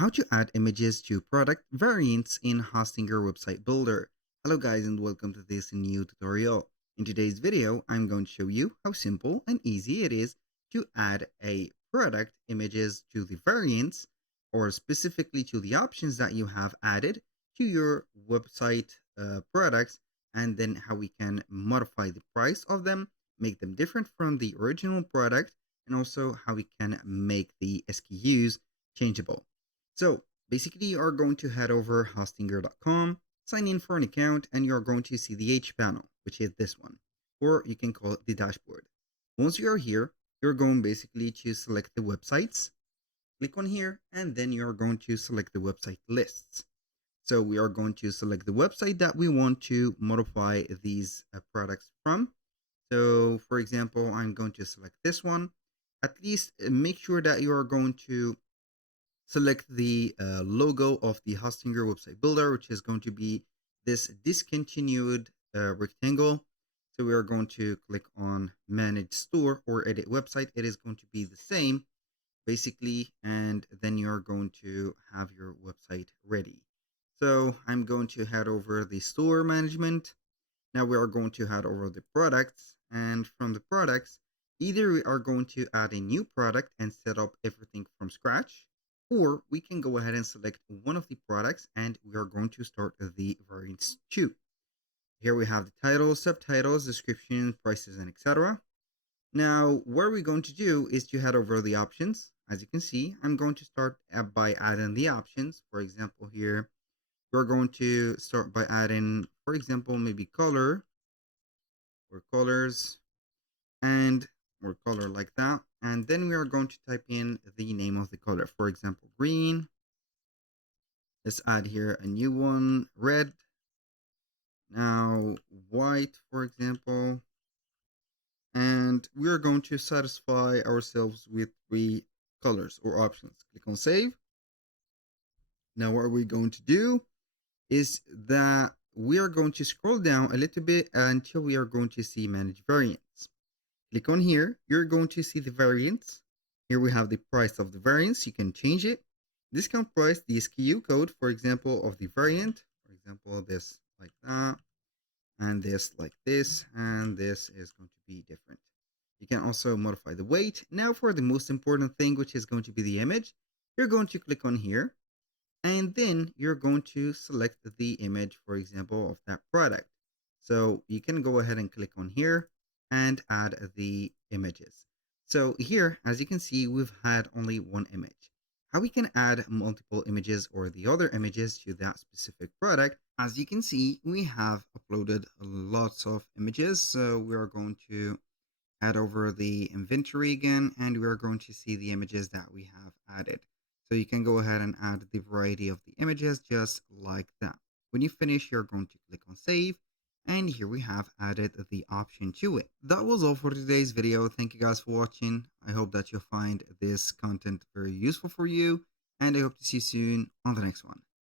How to add images to product variants in Hostinger Website Builder. Hello guys and welcome to this new tutorial. In today's video, I'm going to show you how simple and easy it is to add a product images to the variants or specifically to the options that you have added to your website products, and then how we can modify the price of them, make them different from the original product, and also how we can make the SKUs changeable. So basically, you are going to head over hostinger.com, sign in for an account, and you're going to see the H panel, which is this one, or you can call it the dashboard. Once you are here, you're going basically to select the websites, click on here, and then you're going to select the website lists. So we are going to select the website that we want to modify these products from. So for example, I'm going to select this one. At least make sure that you are going to select the logo of the Hostinger website builder, which is going to be this discontinued rectangle. So we are going to click on manage store or edit website. It is going to be the same basically, and then you're going to have your website ready. So I'm going to head over the store management. Now we are going to head over the products, and from the products, either we are going to add a new product and set up everything from scratch, or we can go ahead and select one of the products and we are going to start the variants too. Here we have the titles, subtitles, description, prices, and etc. Now, what we're going to do is to head over the options. As you can see, I'm going to start by adding the options. For example, here, we're going to start by adding, for example, maybe color or colors and or color like that. And then we are going to type in the name of the color. For example, green. Let's add here a new one, red. Now, white, for example. And we are going to satisfy ourselves with 3 colors or options. Click on save. Now what we're going to do is that we are going to scroll down a little bit until we are going to see manage variants. Click on here. You're going to see the variants. Here we have the price of the variants. You can change it. Discount price, the SKU code, for example, of the variant. For example, this like that, and this like this, and this is going to be different. You can also modify the weight. Now for the most important thing, which is going to be the image, you're going to click on here, and then you're going to select the image, for example, of that product. So you can go ahead and click on here and add the images. So here, as you can see, we've had only one image. How we can add multiple images or the other images to that specific product, as you can see, we have uploaded lots of images. So we are going to add over the inventory again, and we're going to see the images that we have added. So you can go ahead and add the variety of the images just like that. When you finish, you're going to click on save, and here we have added the option to it. That was all for today's video. Thank you guys for watching. I hope that you'll find this content very useful for you, and I hope to see you soon on the next one.